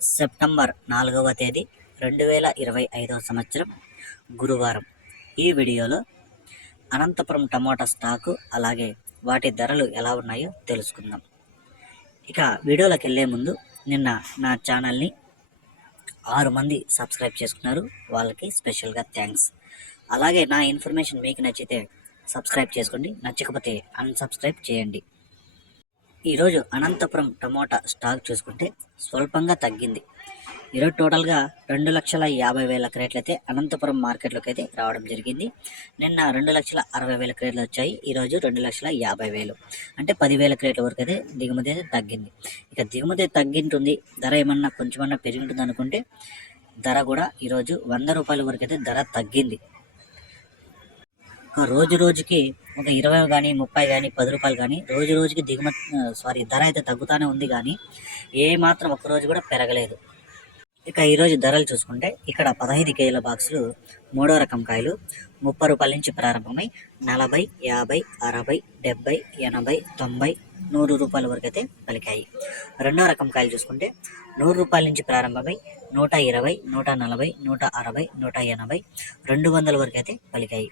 September నాలుగవ తేదీ రెండు వేల ఇరవై ఐదవ సంవత్సరం గురువారం. ఈ వీడియోలో అనంతపురం టమోటా స్టాకు అలాగే వాటి ధరలు ఎలా ఉన్నాయో తెలుసుకుందాం. ఇక వీడియోలోకి వెళ్ళే ముందు నిన్న నా ఛానల్ని ఆరు మంది సబ్స్క్రైబ్ చేసుకున్నారు. వాళ్ళకి స్పెషల్గా థ్యాంక్స్. అలాగే నా ఇన్ఫర్మేషన్ మీకు నచ్చితే సబ్స్క్రైబ్ చేసుకోండి. నచ్చకపోతే అన్సబ్స్క్రైబ్ చేయండి. ఈరోజు అనంతపురం టమోటా స్టాక్ చూసుకుంటే స్వల్పంగా తగ్గింది. ఈరోజు టోటల్గా రెండు లక్షల యాభై వేల క్రేట్లు అయితే అనంతపురం మార్కెట్లోకి అయితే రావడం జరిగింది. నిన్న రెండు లక్షల అరవై వేల క్రేట్లు వచ్చాయి. ఈరోజు రెండు లక్షల యాభై వేలు. అంటే పదివేల క్రేట్ల వరకు అయితే దిగుమతి అయితే తగ్గింది. ఇక దిగుమతి తగ్గింటుంది. ధర ఏమన్నా కొంచెమన్నా పెరిగింటుంది అనుకుంటే ధర కూడా ఈరోజు వంద రూపాయల వరకు అయితే ధర తగ్గింది. రోజు రోజుకి ఒక ఇరవై కానీ ముప్పై కానీ పది రూపాయలు కానీ రోజు రోజుకి దిగుమతి సారీ ధర అయితే తగ్గుతానే ఉంది కానీ ఏ మాత్రం ఒక రోజు కూడా పెరగలేదు. ఇక ఈరోజు ధరలు చూసుకుంటే ఇక్కడ పదహైదు కేజీల బాక్సులు మూడో రకం కాయలు ముప్పై రూపాయల నుంచి ప్రారంభమై నలభై యాభై అరవై డెబ్బై ఎనభై తొంభై నూరు రూపాయల వరకు అయితే పలికాయి. రెండో రకం కాయలు చూసుకుంటే నూరు రూపాయల నుంచి ప్రారంభమై నూట ఇరవై నూట నలభై నూట అరవై నూట ఎనభై రెండు వందల వరకు అయితే పలికాయి.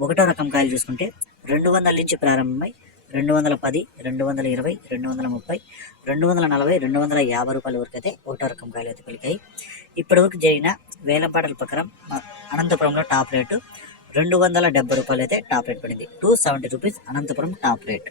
ఒకటో రకం కాయలు చూసుకుంటే రెండు వందల నుంచి ప్రారంభమై రెండు వందల పది రెండు వందల ఇరవై రెండు వందల ముప్పై రెండు వందల నలభై రెండు వందల యాభై రూపాయల వరకు అయితే ఒకటో రకం కాయలు అయితే పలికాయి. ఇప్పటివరకు జరిగిన వేలంపాటల ప్రకారం అనంతపురంలో టాప్ రేటు రెండు వందల డెబ్బై రూపాయలు అయితే టాప్ రేట్ పడింది. Two seventy rupees Anantapuram top rate.